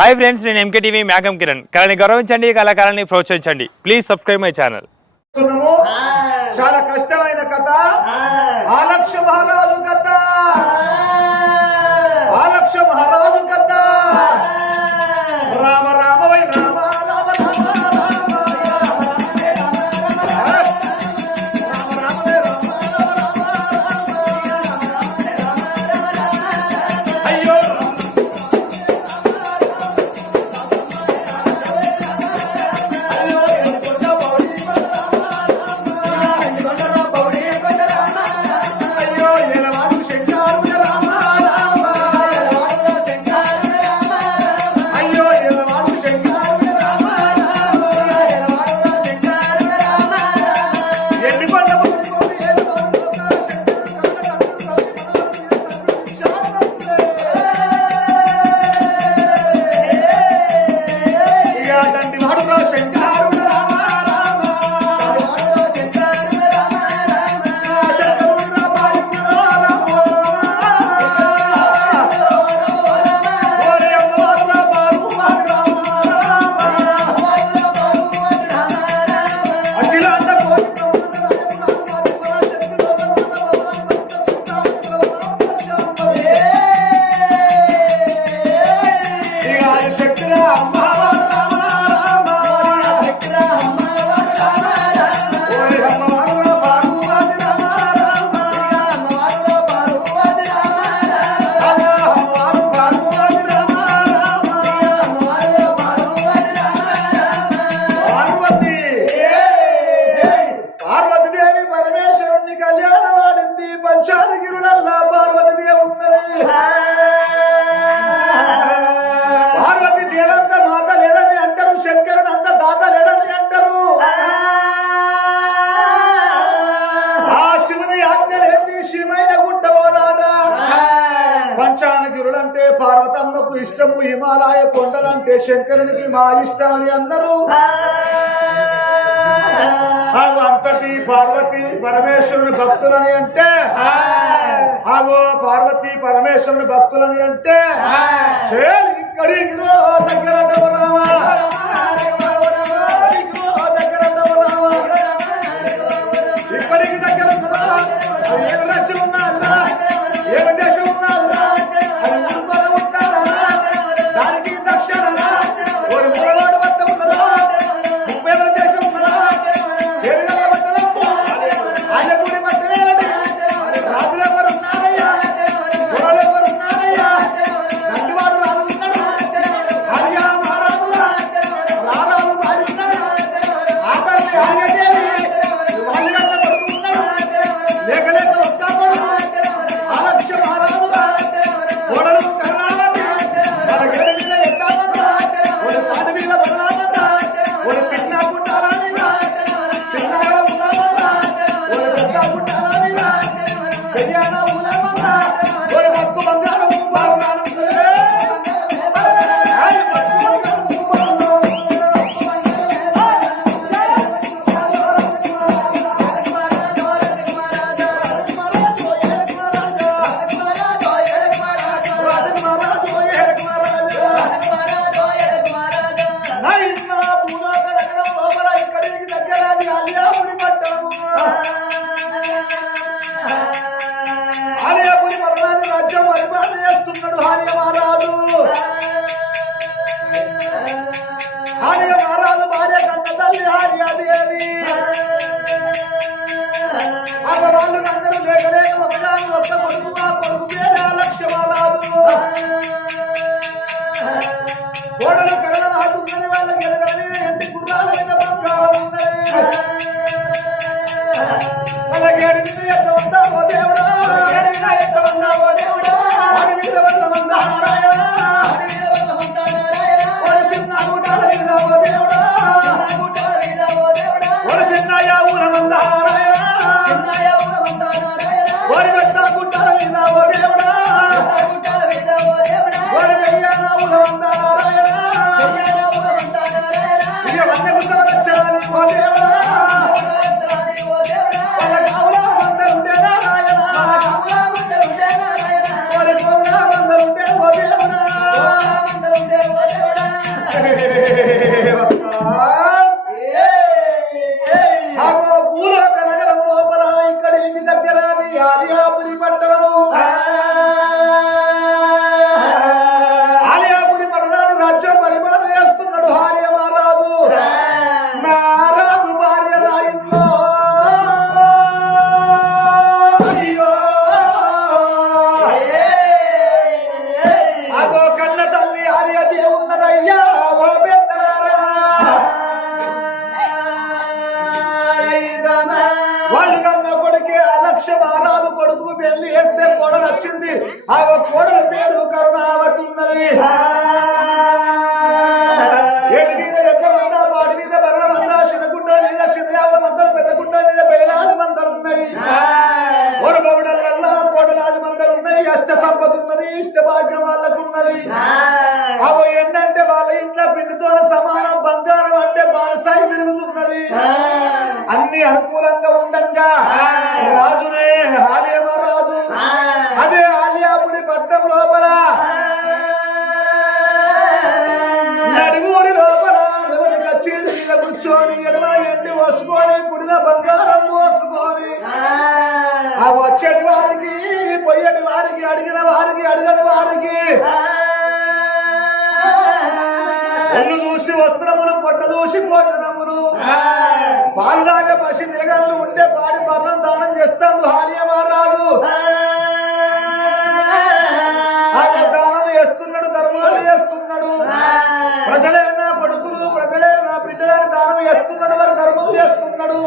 Hi friends నేను MKTV మేఘం కిరణ్. కళని గౌరవించండి కళాకారాన్ని ప్రోత్సహించండి. Please subscribe my channel. చాలా కష్టమైన కథ. ఆలక్ష్య మహారాజు పరమేశ్వరుని భక్తులని అంటే ఆగో పార్వతి పరమేశ్వరుని భక్తులని అంటే చేరి రో దగ్గర పాలు దాగే పసి మిరగళ్ళు ఉంటే పాడి మరణం దానం చేస్తాడు హాలియ మహారాజు. ఆయన దానం చేస్తున్నాడు ధర్మాలు చేస్తున్నాడు ప్రజలే నా కొడుకులు ప్రజలే నా బిడ్డలని దానం చేస్తున్నాడు మరి ధర్మం చేస్తున్నాడు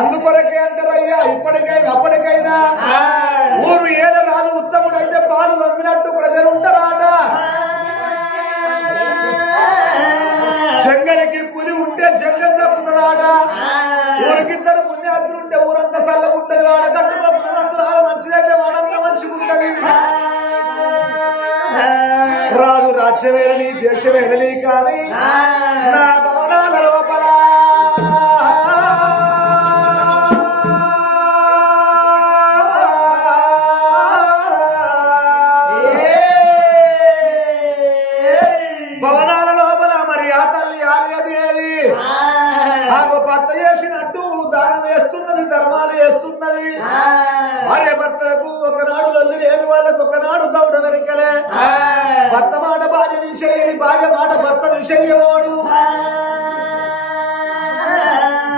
అందుకొరకే అంటారయ్యా ఇప్పటికైనా అప్పటికైనా. ఊరు ఏల రాజు అయితే పాలు వంగినట్టు ప్రజలు ఉంటారాట. చెంగలికి పులి ఉంటే చెంగ తప్పుతుందాట ఊరికిద్దరు పుణ్యాసులు ఉంటే ఊరంతా చల్లగుంటది. వాడ కట్టుకోకున్నందురాలు మంచిదైతే వాడంతా మంచిగుంటది. రాజు రాజ్యమేలని దేశమేలని కానీ నా భర్త మాట భార్య నిషేయని భార్య మాట భర్త నిషేయవాడు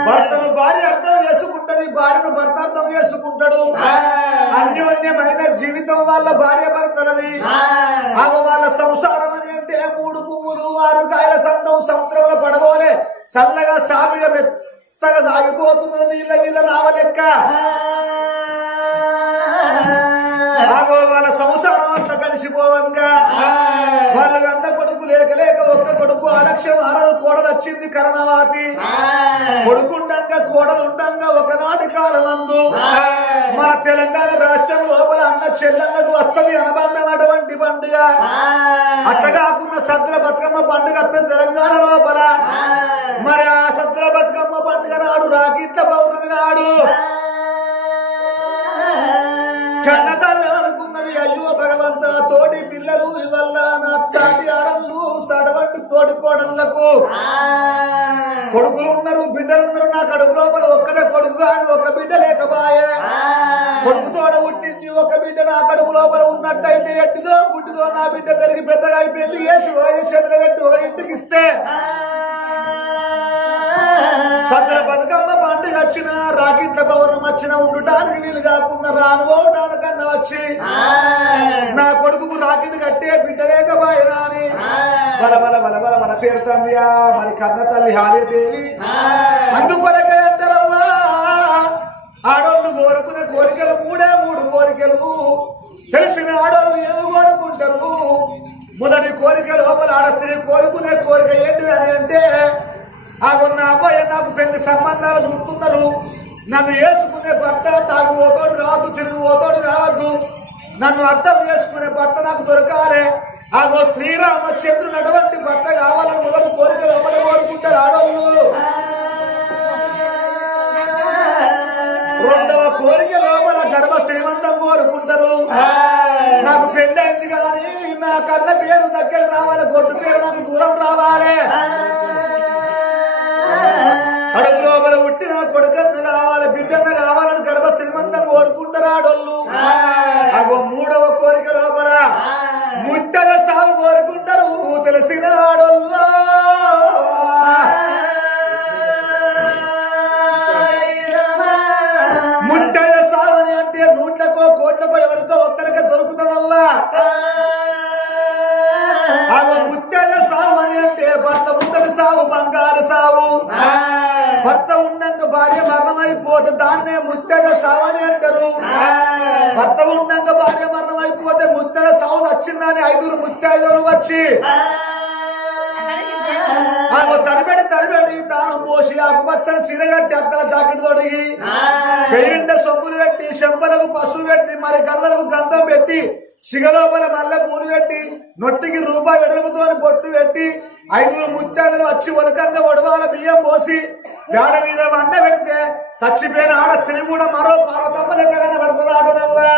భర్తను భార్య అర్థం చేసుకుంటది భార్యను భర్త అర్థం చేసుకుంటాడు. అన్యోన్యమైన జీవితం వాళ్ళ భార్య భర్తలది. వాళ్ళ సంసారం అని అంటే మూడు పువ్వులు ఆరు కాయల సందం సముద్రంలో పడబోలే చల్లగా సామిగా మెత్తగా సాగిపోతున్నది నీళ్ళ మీద నావ లెక్క. ఆగో వాళ్ళ సంసారం అంతా కలిసిపోవంగా. లేక లేక ఒక్క కొడుకు అలక్ష్యం అరదు కోడలు వచ్చింది కరణవాతి. కొడుకుండంగా కోడలుండంగా ఒకనాటి కాలమందు మన తెలంగాణ రాష్ట్రం లోపల అన్న చెల్లెళ్ళకు వస్తది అనుబంధం అటువంటి పండుగ. అట్లా కాకుండా సద్దుల బతుకమ్మ పండుగ వస్తుంది తెలంగాణ లోపల. మరి ఆ సద్దుల బతుకమ్మ పండుగ నాడు రాకిట్ల పౌర్ణమి నాడు. కన్నతల్లి అనుకున్నది అయ్యో భగవంత తోటి పిల్లలు ఇవల్ల నా చాటి కోడళ్ళకు కొడుకులు ఉన్నారు బిడ్డలు ఉన్నారు నా కడుపు లోపల ఒక్కడే కొడుకు కాదు ఒక్క బిడ్డ లేకపాయే. కొడుకు తోడ పుట్టింది ఒక బిడ్డ నా కడుపు లోపల ఉన్నట్టయితే ఎట్టిదో పుట్టిదో నా బిడ్డ పెరిగి పెద్దగా అయి పెళ్ళి చేసి ఓ చేతులు పెట్టి ఒక ఇంటికి ఇస్తే. సద్దల బతుకమ్మ పండుగ వచ్చిన రాకిట్ల పౌర్ణం వచ్చిన ఉండటానికి వీలు కాకుండా రానుకోవడానికన్నా వచ్చి. నా కొడుకుకు రాకిట్ కట్టే బిడ్డ లేకపోయినా అని. బల బల బల బల బల తీరుతుందియా మరి కన్న తల్లి హాలేదేవి అందుకొరకే అంటారమ్మా ఆడోళ్ళు కోరుకునే కోరికలు మూడే మూడు కోరికలు. తెలిసిన ఆడోళ్ళు ఏమి కోరుకుంటారు? మొదటి కోరిక లోపల ఆడ స్త్రీ కోరుకునే కోరిక ఏంటిది అని అంటే ఆ ఉన్న అబ్బాయి నాకు పెళ్ళి సంబంధాలు చూస్తున్నారు. నన్ను వేసుకునే భర్త తాగు పోతోడు కావద్దు తిరుగు పోతోడు కావద్దు నన్ను అర్థం చేసుకునే భర్త నాకు దొరకాలి. ఆగో శ్రీరామచంద్రుడు అటువంటి భర్త కావాలని మొదటి కోరికలు ఎవరు కోరుకుంటారు ఆడోళ్ళు. రెండవ కోరిక లోపల గర్భ శ్రీమంతం కోరుకుంటారు. నాకు పెళ్ళైంది కానీ నా కన్న పేరు దగ్గర రావాలి గొడ్డు పేరు నాకు దూరం రావాలి. అడుగు లోపల ఉట్టిన కొడుకన్న కావాలి బిడ్డన్న కావాలని గర్భ శ్రీమంతం కోరుకుంటారాడోళ్ళు అగో మూడవ కోరిక లోపల ముత్తల సాగు కోరుకుంటారు తెలిసిన ఆడోళ్ళు. భార్య మరణమైపోతే దాన్నే ముత్తైద సావని అంటారు. భర్త ఉండంగ భార్య మరణమైపోతే ముత్తైద సావు వచ్చిందని ఐదుగురు ముత్తైదులు వచ్చి ఆమె తడిబెడి తడిబెడి తాను పోసి ఆకుపచ్చని సిరగట్టి అత్తల జాకెట్ తొడిగి పెయింట సొమ్ములు పెట్టి చెంపలకు పసుపు పెట్టి మరి కళ్ళలకు గంధం పెట్టి సిగలోపల మల్లె పూలు పెట్టి నొట్టికి రూపాయి వెడలుపుతో బొట్టు పెట్టి ఐదుగురు ముత్యాదులు వచ్చి ఉదకంగా ఒడవాల బియ్యం పోసి పేడ మీద వంట పెడితే చచ్చిపోయిన ఆడ తిని కూడా మరో పార్వతమ్మ లెక్క కనబడుతుంది ఆడనవ్వా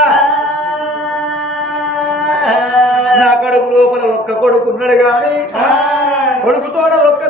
నా కడుపు లోపల ఒక్క కొడుకున్నాడు గాని కొడుకుతోడ ఒక్క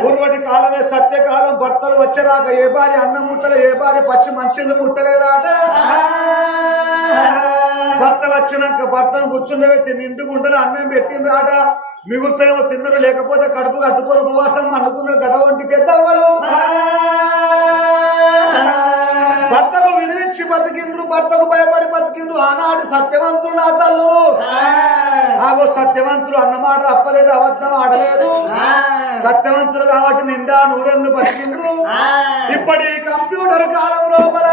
పూర్వటి కాలమే సత్యకాలం భర్తలు వచ్చరాక ఏ భార్య అన్నం ముట్టలే ఏ భార్య పచ్చి మంచిళ్ళు ముట్టలేదాట? భర్త వచ్చినాక భర్తను కూర్చుండబెట్టి నిండు గుండెలు అన్నం పెట్టిండ్రాట. మిగులుతాయేమో తిన్నరు లేకపోతే కడుపు కట్టుకొని ఉపవాసం అనుకున్నారు గడవ వంటి పెద్దవ్వలు భర్తకు విలువిచ్చి బతికిండ్రు భర్తకు భయపడి బతికిండ్రు. ఆనాటి సత్యవంతుడు నా తల్లు. ఆగో సత్యవంతుడు అన్నమాట అప్పలేదు అబద్ధం ఆడలేదు. సత్యవంతుడు కాబట్టి నిండా నూరెళ్ళు బతికిండ్రు. ఇప్పటి కంప్యూటర్ కాలం లోపల.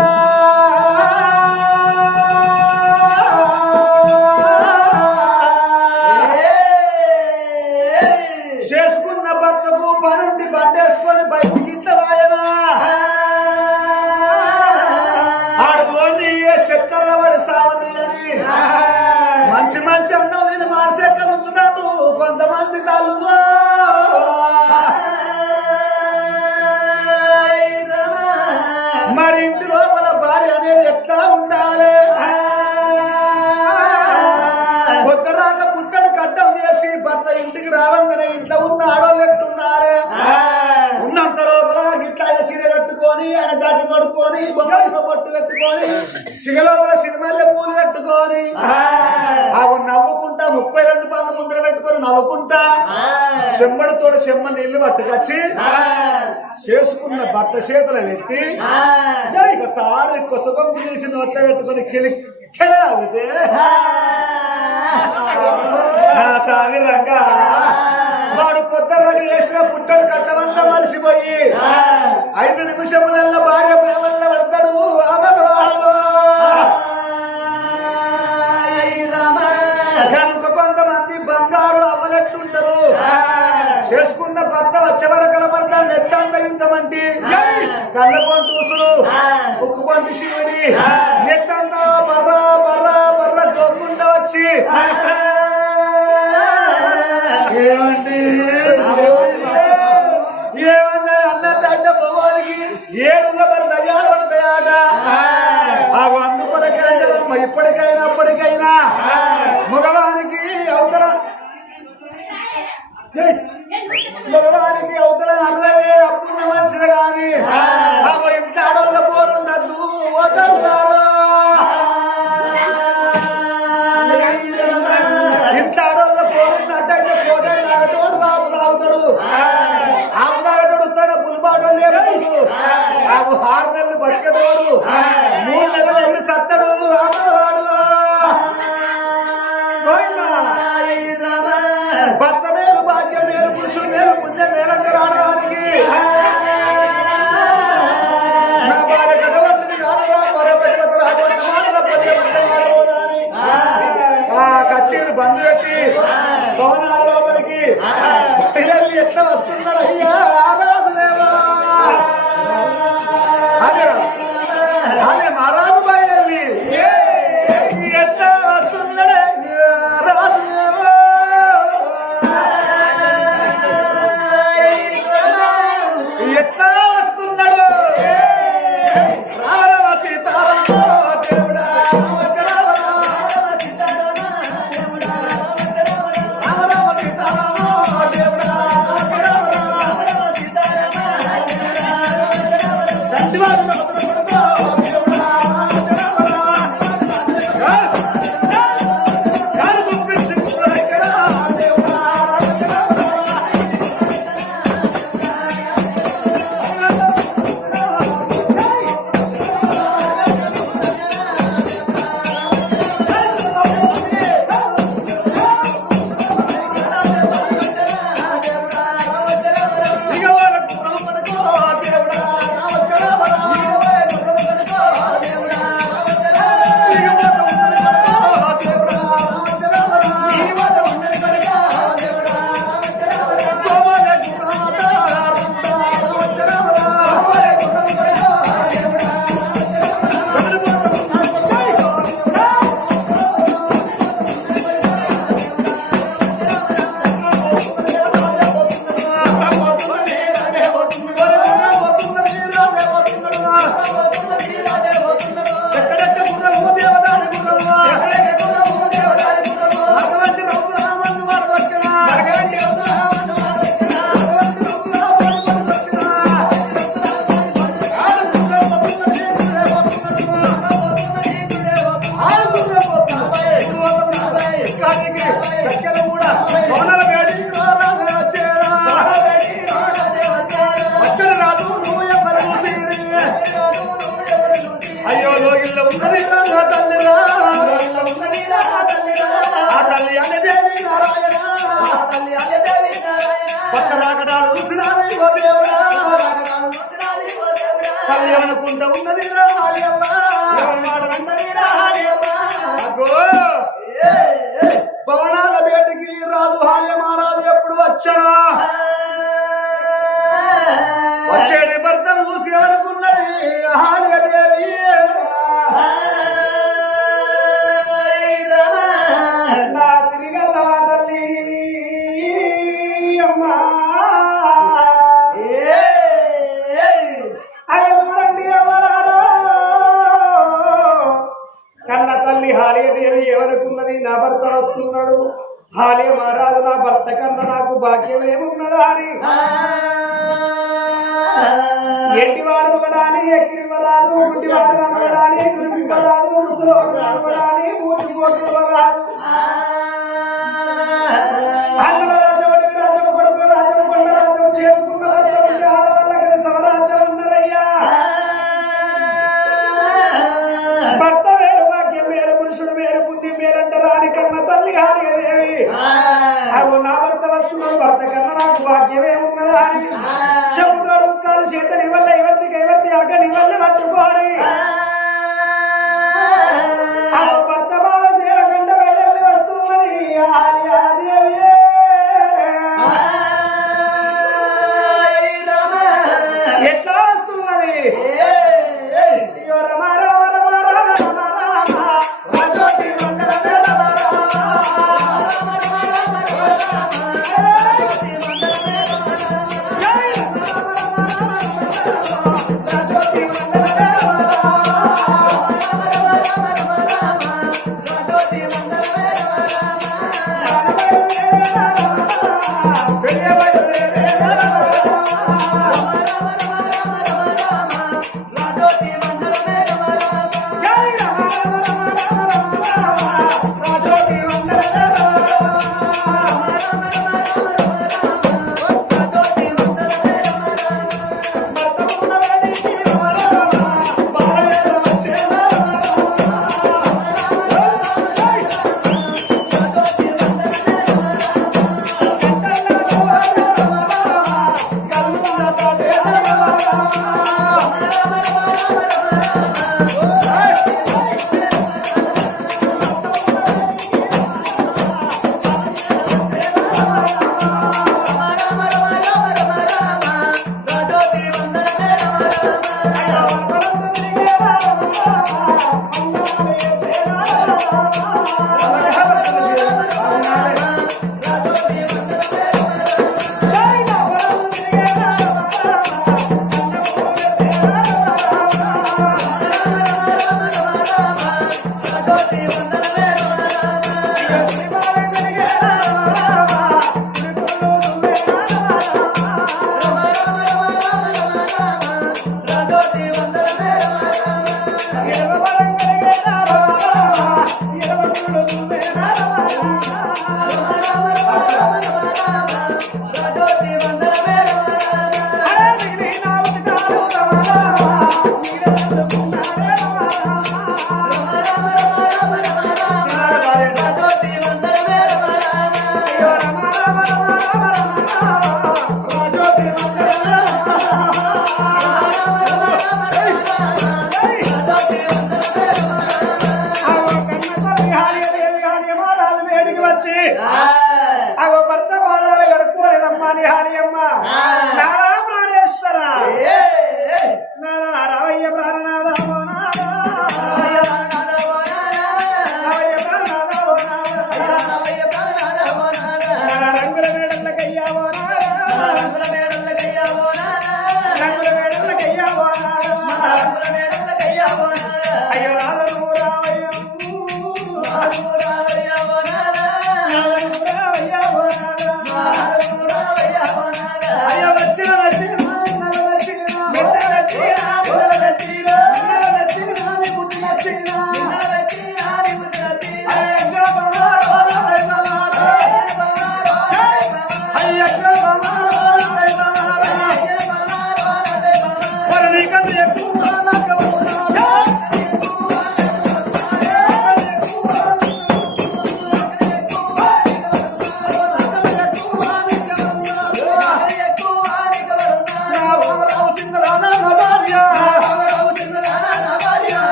సిగలోపల సినిమాల్లో పూలు కట్టుకొని అవి నవ్వుకుంటా ముప్పై రెండు పనులు ముందర పెట్టుకొని నవ్వుకుంటా. చెమ్మడితో చెమ్మ నీళ్ళు పట్టుకొచ్చి చేసుకున్న భర్త చేతులు పెట్టి ఇక సారి కొసగం తీసి నోట్ల పెట్టుకొని కిలి సామి రంగా. వాడు కొత్త రంగు వేసిన పుట్టడు కట్టమంతా మలిసిపోయి. ఐదు నిమిషములలో భార్య ప్రేమల్లో లాంటి శివుడి. నెత్తంతా బర్రా బర్రా బర్రా దొక్కుంటా వచ్చి. అన్నట్టు అంటే భగవానికి ఏడున్న పడి దయ్యాలు పడతాయాట. అవి అందుకొరకే అంటారమ్మ ఇప్పటికైనా అప్పటికైనా మగవానికి అవతల భగవానికి అవతల అరవై వేలు మంచిది కానీ బంధు పెట్టి భవనాల లోపలికి. ఎట్లా వస్తున్నాడు అయ్యా? కలయమనుకుంటా ఉన్నది రావాలి నాడు నమ్మడానికి కురిపింపరాదు ముసలు